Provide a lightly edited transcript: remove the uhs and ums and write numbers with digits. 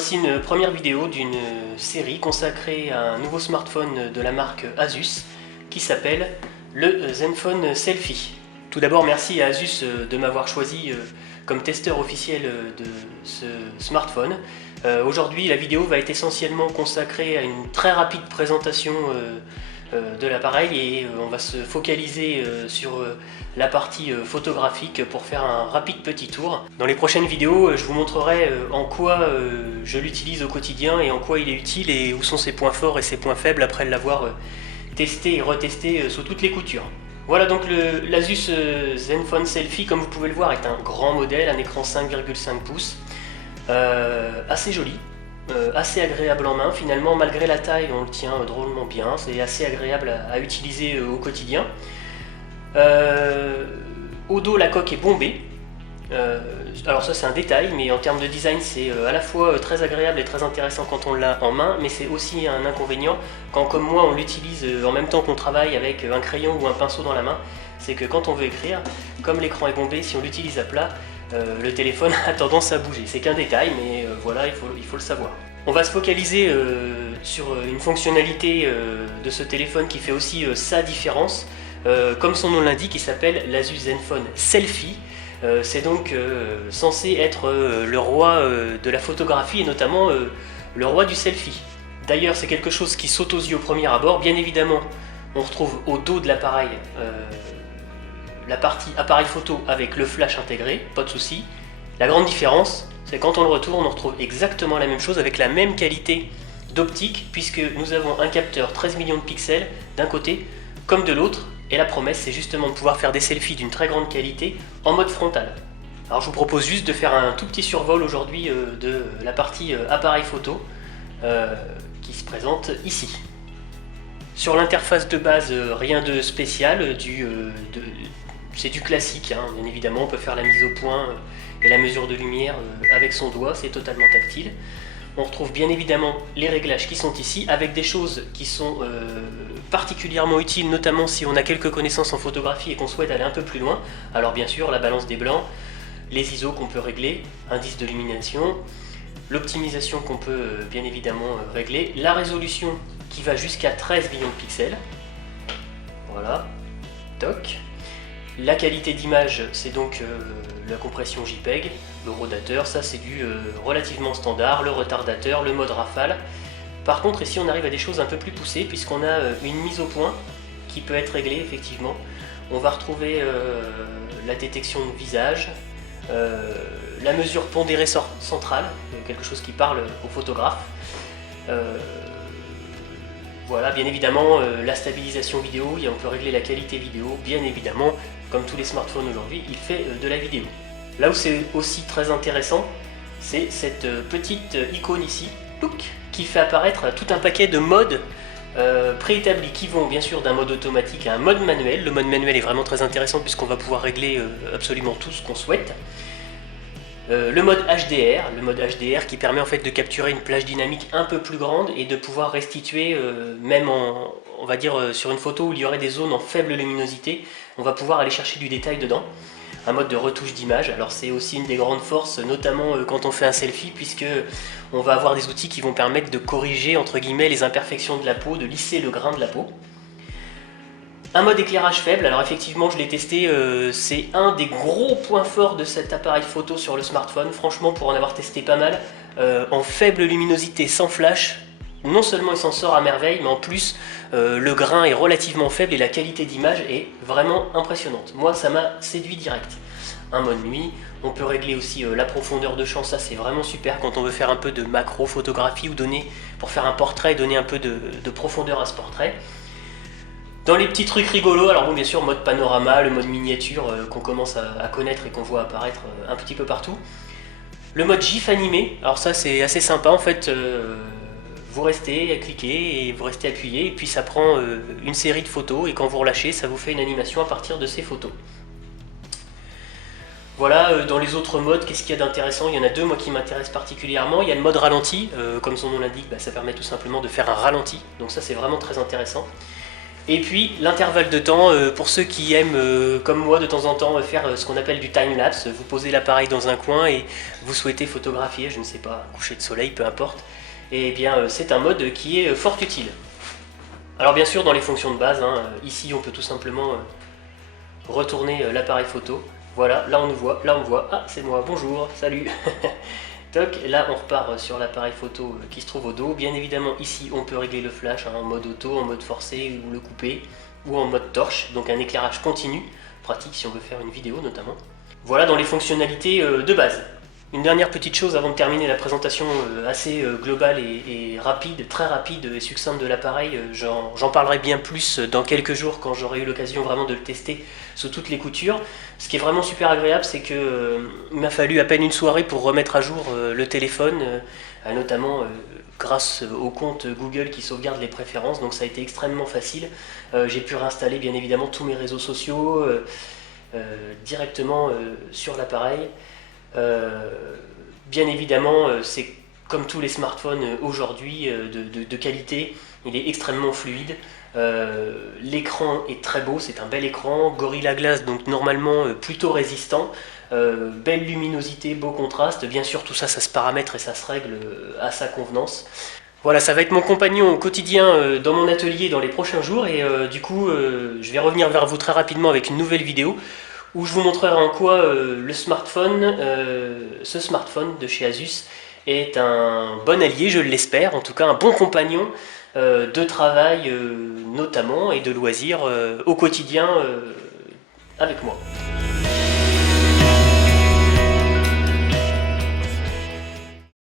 Voici une première vidéo d'une série consacrée à un nouveau smartphone de la marque Asus qui s'appelle le Zenfone Selfie. Tout d'abord, merci à Asus de m'avoir choisi comme testeur officiel de ce smartphone. Aujourd'hui, la vidéo va être essentiellement consacrée à une très rapide présentation de l'appareil et on va se focaliser sur la partie photographique pour faire un rapide petit tour. Dans les prochaines vidéos, je vous montrerai en quoi je l'utilise au quotidien et en quoi il est utile et où sont ses points forts et ses points faibles après l'avoir testé et retesté sous toutes les coutures. Voilà donc l'Asus Zenfone Selfie, comme vous pouvez le voir, est un grand modèle, un écran 5,5 pouces, assez joli. Assez agréable en main, finalement malgré la taille on le tient drôlement bien, c'est assez agréable à utiliser au quotidien. Au dos la coque est bombée, alors ça c'est un détail, mais en termes de design c'est à la fois très agréable et très intéressant quand on l'a en main, mais c'est aussi un inconvénient quand comme moi on l'utilise en même temps qu'on travaille avec un crayon ou un pinceau dans la main, c'est que quand on veut écrire, comme l'écran est bombé, si on l'utilise à plat, le téléphone a tendance à bouger. C'est qu'un détail, mais voilà, il faut le savoir. On va se focaliser sur une fonctionnalité de ce téléphone qui fait aussi sa différence. Comme son nom l'indique, il s'appelle l'Asus Zenfone Selfie. C'est donc censé être le roi de la photographie et notamment le roi du selfie. D'ailleurs, c'est quelque chose qui saute aux yeux au premier abord. Bien évidemment, on retrouve au dos de l'appareil la partie appareil photo avec le flash intégré, pas de souci. La grande différence, c'est quand on le retourne, on retrouve exactement la même chose avec la même qualité d'optique, puisque nous avons un capteur 13 millions de pixels d'un côté comme de l'autre, et la promesse c'est justement de pouvoir faire des selfies d'une très grande qualité en mode frontal. Alors je vous propose juste de faire un tout petit survol aujourd'hui de la partie appareil photo qui se présente ici. Sur l'interface de base, rien de spécial, c'est du classique, hein. Bien évidemment on peut faire la mise au point et la mesure de lumière avec son doigt, c'est totalement tactile. On retrouve bien évidemment les réglages qui sont ici, avec des choses qui sont particulièrement utiles, notamment si on a quelques connaissances en photographie et qu'on souhaite aller un peu plus loin. Alors bien sûr, la balance des blancs, les ISO qu'on peut régler, indice de lumination, l'optimisation qu'on peut bien évidemment régler, la résolution qui va jusqu'à 13 millions de pixels. Voilà, toc. La qualité d'image, c'est donc la compression JPEG, le rotateur, ça c'est du relativement standard, le retardateur, le mode rafale. Par contre ici on arrive à des choses un peu plus poussées puisqu'on a une mise au point qui peut être réglée effectivement. On va retrouver la détection de visage, la mesure pondérée centrale, quelque chose qui parle aux photographes. Voilà, bien évidemment, la stabilisation vidéo, on peut régler la qualité vidéo, bien évidemment, comme tous les smartphones aujourd'hui, il fait de la vidéo. Là où c'est aussi très intéressant, c'est cette petite icône ici, qui fait apparaître tout un paquet de modes préétablis qui vont bien sûr d'un mode automatique à un mode manuel. Le mode manuel est vraiment très intéressant puisqu'on va pouvoir régler absolument tout ce qu'on souhaite. Le mode HDR qui permet en fait de capturer une plage dynamique un peu plus grande et de pouvoir restituer, même on va dire sur une photo où il y aurait des zones en faible luminosité, on va pouvoir aller chercher du détail dedans. Un mode de retouche d'image, alors c'est aussi une des grandes forces, notamment quand on fait un selfie, puisque on va avoir des outils qui vont permettre de corriger entre guillemets les imperfections de la peau, de lisser le grain de la peau. Un mode éclairage faible, alors effectivement je l'ai testé, c'est un des gros points forts de cet appareil photo sur le smartphone, franchement pour en avoir testé pas mal, en faible luminosité sans flash, non seulement il s'en sort à merveille, mais en plus le grain est relativement faible et la qualité d'image est vraiment impressionnante. Moi ça m'a séduit direct. Un mode nuit, on peut régler aussi la profondeur de champ, ça c'est vraiment super quand on veut faire un peu de macro photographie ou pour faire un portrait, donner un peu de profondeur à ce portrait. Dans les petits trucs rigolos, alors bon bien sûr mode panorama, le mode miniature qu'on commence à connaître et qu'on voit apparaître un petit peu partout. Le mode GIF animé, alors ça c'est assez sympa en fait, vous restez à cliquer et vous restez appuyé et puis ça prend une série de photos et quand vous relâchez ça vous fait une animation à partir de ces photos. Voilà, dans les autres modes, qu'est-ce qu'il y a d'intéressant? Il y en a deux moi qui m'intéressent particulièrement. Il y a le mode ralenti, comme son nom l'indique, ça permet tout simplement de faire un ralenti, donc ça c'est vraiment très intéressant. Et puis l'intervalle de temps, pour ceux qui aiment, comme moi de temps en temps, faire ce qu'on appelle du time-lapse, vous posez l'appareil dans un coin et vous souhaitez photographier, je ne sais pas, un coucher de soleil, peu importe, et bien c'est un mode qui est fort utile. Alors bien sûr dans les fonctions de base, ici on peut tout simplement retourner l'appareil photo. Voilà, là on nous voit, là on voit, ah c'est moi, bonjour, salut. Toc, là on repart sur l'appareil photo qui se trouve au dos. Bien évidemment ici on peut régler le flash en mode auto, en mode forcé ou le couper, ou en mode torche, donc un éclairage continu, pratique si on veut faire une vidéo notamment. Voilà dans les fonctionnalités de base. Une dernière petite chose avant de terminer la présentation assez globale et rapide, très rapide et succincte de l'appareil. J'en parlerai bien plus dans quelques jours quand j'aurai eu l'occasion vraiment de le tester sous toutes les coutures. Ce qui est vraiment super agréable, c'est qu'il m'a fallu à peine une soirée pour remettre à jour le téléphone, notamment grâce au compte Google qui sauvegarde les préférences, donc ça a été extrêmement facile. J'ai pu réinstaller bien évidemment tous mes réseaux sociaux directement sur l'appareil. Bien évidemment, c'est comme tous les smartphones aujourd'hui de qualité, il est extrêmement fluide. L'écran est très beau, c'est un bel écran, Gorilla Glass, donc normalement plutôt résistant. Belle luminosité, beau contraste, bien sûr tout ça, ça se paramètre et ça se règle à sa convenance. Voilà, ça va être mon compagnon au quotidien dans mon atelier dans les prochains jours et du coup je vais revenir vers vous très rapidement avec une nouvelle vidéo où je vous montrerai en quoi ce smartphone de chez Asus est un bon allié, je l'espère, en tout cas un bon compagnon de travail notamment et de loisirs au quotidien avec moi.